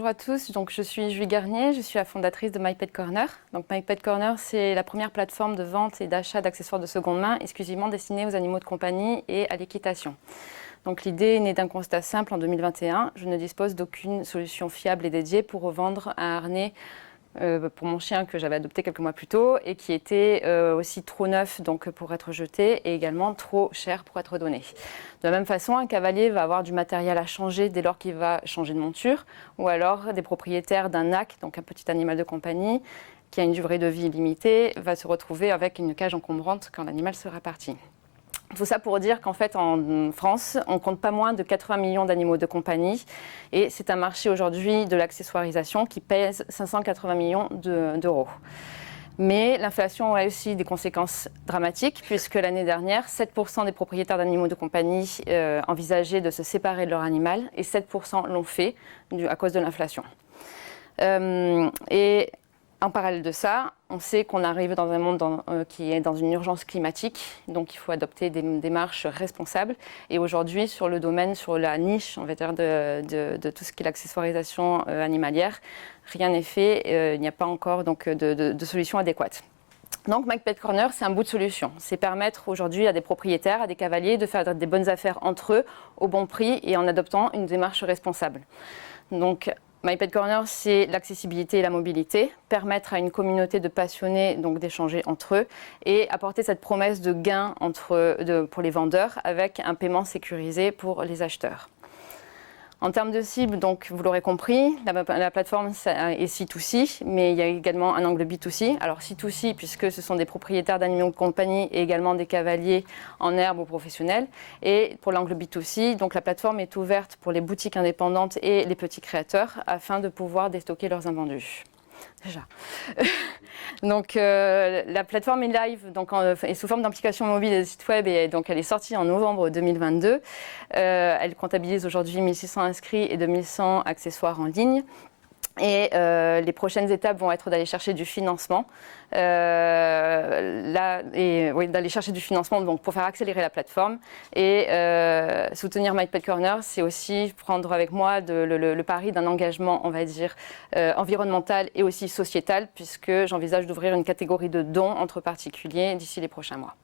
bonjour à tous. Donc, je suis Julie Garnier, je suis la fondatrice de My Pet Corner. Donc, My Pet Corner, c'est la première plateforme de vente et d'achat d'accessoires de seconde main exclusivement destinée aux animaux de compagnie et à l'équitation. Donc, l'idée est née d'un constat simple en 2021. Je ne dispose d'aucune solution fiable et dédiée pour revendre un harnais pour mon chien que j'avais adopté quelques mois plus tôt et qui était aussi trop neuf donc, pour être jeté et également trop cher pour être donné. De la même façon, un cavalier va avoir du matériel à changer dès lors qu'il va changer de monture ou alors des propriétaires d'un AC, donc un petit animal de compagnie qui a une durée de vie limitée, va se retrouver avec une cage encombrante quand l'animal sera parti. Tout ça pour dire qu'en fait, en France, on compte pas moins de 80 millions d'animaux de compagnie et c'est un marché aujourd'hui de l'accessoirisation qui pèse 580 millions d'euros. Mais l'inflation a aussi des conséquences dramatiques puisque l'année dernière, 7% des propriétaires d'animaux de compagnie envisageaient de se séparer de leur animal et 7% l'ont fait à cause de l'inflation. Et en parallèle de ça, on sait qu'on arrive dans un monde qui est dans une urgence climatique, donc il faut adopter des démarches responsables. Et aujourd'hui, sur le domaine, sur la niche, on va dire, de tout ce qui est l'accessoirisation animalière, rien n'est fait, il n'y a pas encore donc, de solution adéquate. Donc, My Pet Corner, c'est un bout de solution. C'est permettre aujourd'hui à des propriétaires, à des cavaliers, de faire des bonnes affaires entre eux, au bon prix et en adoptant une démarche responsable. Donc, My Pet Corner, c'est l'accessibilité et la mobilité, permettre à une communauté de passionnés donc d'échanger entre eux et apporter cette promesse de gain pour les vendeurs avec un paiement sécurisé pour les acheteurs. En termes de cible, donc, vous l'aurez compris, la plateforme est C2C, mais il y a également un angle B2C. Alors C2C, puisque ce sont des propriétaires d'animaux de compagnie et également des cavaliers en herbe ou professionnels. Et pour l'angle B2C, donc, la plateforme est ouverte pour les boutiques indépendantes et les petits créateurs afin de pouvoir déstocker leurs invendus. Déjà. Donc la plateforme est live, donc est sous forme d'application mobile et de site web et donc elle est sortie en novembre 2022. Elle comptabilise aujourd'hui 1600 inscrits et 2100 accessoires en ligne. Et les prochaines étapes vont être d'aller chercher du financement, d'aller chercher du financement donc, pour faire accélérer la plateforme. Et soutenir My Pet Corner, c'est aussi prendre avec moi le pari d'un engagement, on va dire, environnemental et aussi sociétal, puisque j'envisage d'ouvrir une catégorie de dons entre particuliers d'ici les prochains mois.